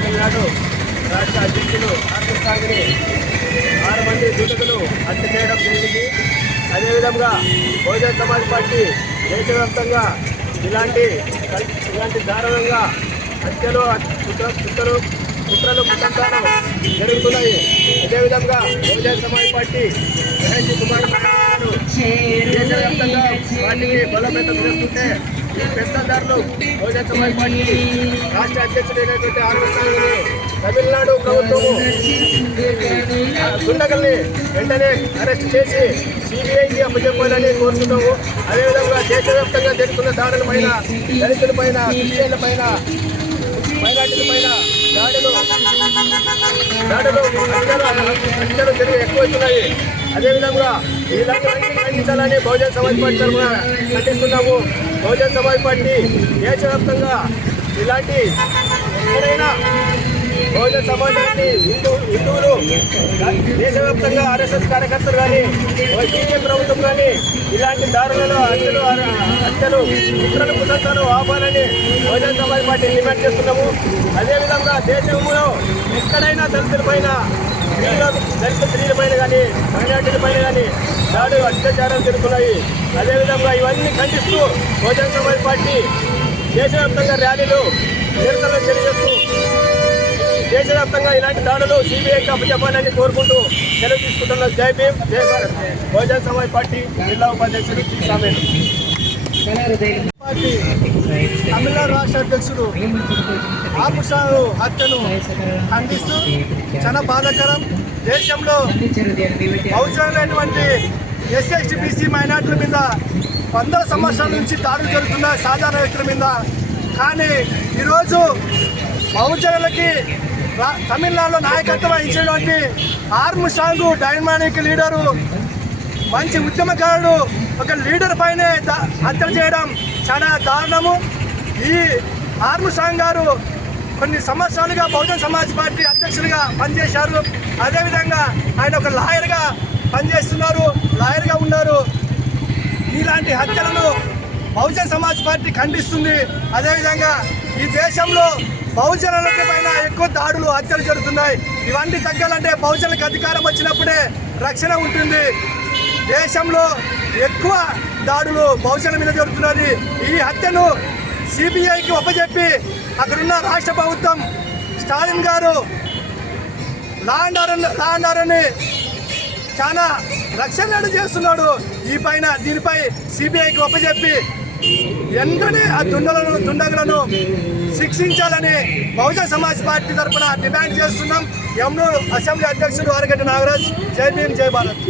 తమిళనాడు రాష్ట్ర అధ్యక్షులు ఆర్ఎస్ని 6 మంది దూతలు హత్య చేయడం జరిగింది. అదేవిధంగా బహుజన సమాజ్ పార్టీ దేశవ్యాప్తంగా ఇలాంటి దారుణంగా హత్యలు కుట్రలు కుతంత్రాలు జరుగుతున్నాయి. అదేవిధంగా బహుజన సమాజ్ పార్టీ మహేష్ కుమార్ దేశవ్యాప్తంగా పార్టీని బలోపేతం చేస్తుంటే ఈ పెద్దదారులు బహుజన సమాజ్ పార్టీ రాష్ట్ర అధ్యక్షుడైనటువంటి ఆర్ఎస్ని తమిళనాడు ప్రభుత్వము దుండగల్ని వెంటనే అరెస్ట్ చేసి సిబిఐకి అప్పచెప్పాలని కోరుతున్నాము. అదేవిధంగా దేశవ్యాప్తంగా జరుగుతున్న దాడులపైన, దళితులపైన, క్రిస్టియన్లపైన, మైనార్టీలపైన దాడులు హత్యలు ఎక్కువవుతున్నాయి. అదేవిధంగా ఇలాంటివన్నీ ఖండించాలని బహుజన సమాజ్ పార్టీ తరఫున ఖండిస్తున్నాము. బహుజన సమాజ్ పార్టీ దేశవ్యాప్తంగా ఇలాంటి ఎక్కడైనా బహుజన సమాజాన్ని హిందువులు దేశవ్యాప్తంగా ఆర్ఎస్ఎస్ కార్యకర్తలు కానీ బీజేపీ ప్రభుత్వం కానీ ఇలాంటి దారులలో హత్యలు కుట్రలు కుతంత్రాలు ఆపాలని బహుజన సమాజ్ పార్టీ డిమాండ్ చేస్తున్నాము. అదేవిధంగా దేశంలో ఎక్కడైనా దళిత స్త్రీలపైన కానీ మైనార్టీలపైన కానీ దాడులు అత్యాచారాలు జరుగుతున్నాయి. అదేవిధంగా ఇవన్నీ ఖండిస్తూ బహుజన సమాజ్ పార్టీ దేశవ్యాప్తంగా ర్యాలీలు నిరసనలు తెలియజేస్తూ దేశవ్యాప్తంగా ఇలాంటి దాడులు సిబిఐకి అప్పచెప్పాలని కోరుకుంటూ సెలవు తీసుకుంటున్న జై భీమ్, జై భారత్. బహుజన సమాజ్ పార్టీ జిల్లా ఉపాధ్యక్షుడు సామేలు పార్టీ తమిళనాడు రాష్ట్ర అధ్యక్షుడు ఆపుషాను హత్యను ఖండిస్తూ చాలా బాధాకరం. దేశంలో బహుజనులైనటువంటి ఎస్సీ ఎస్టీ బీసీ మైనార్టీల మీద వందల సంవత్సరాల నుంచి దాడులు జరుగుతున్న సాధారణ వ్యక్తుల మీద. కానీ ఈరోజు బహుజనులకి తమిళనాడులో నాయకత్వం వహించినటువంటి ఆర్మ్స్ట్రాంగ్ డైనామిక్ లీడరు, మంచి ఉద్యమకారుడు ఒక లీడర్ పైనే హత్యలు చేయడం చాలా దారుణము. ఈ ఆర్మ్స్ట్రాంగ్ గారు కొన్ని సంవత్సరాలుగా బహుజన సమాజ్ పార్టీ అధ్యక్షులుగా పనిచేశారు. అదేవిధంగా ఆయన ఒక లాయర్గా పనిచేస్తున్నారు, లాయర్గా ఉన్నారు. ఇలాంటి హత్యలను బహుజన సమాజ్ పార్టీ ఖండిస్తుంది. అదేవిధంగా ఈ దేశంలో బహుజనులకి పైన ఎక్కువ దాడులు హత్యలు జరుగుతున్నాయి. ఇవన్నీ తగ్గాలంటే బహుజనులకు అధికారం వచ్చినప్పుడే రక్షణ ఉంటుంది. దేశంలో ఎక్కువ దాడులు బహుజనుల మీద జరుగుతున్నది. ఈ హత్యను సిబిఐకి ఒప్పజెప్పి అక్కడున్న రాష్ట్ర ప్రభుత్వం స్టాలిన్ గారు లా అండ్ ఆర్డర్ని చాలా రక్షణ చేస్తున్నాడు. దీనిపై సిబిఐకి ఒప్పజెప్పి వెంటనే ఆ దుండగులను శిక్షించాలని బహుజన సమాజ్ పార్టీ తరఫున డిమాండ్ చేస్తున్నాం. యమునూరు అసెంబ్లీ అధ్యక్షుడు ఆరగడ్డ నాగరాజ్. జై భీమ్, జై భారత్.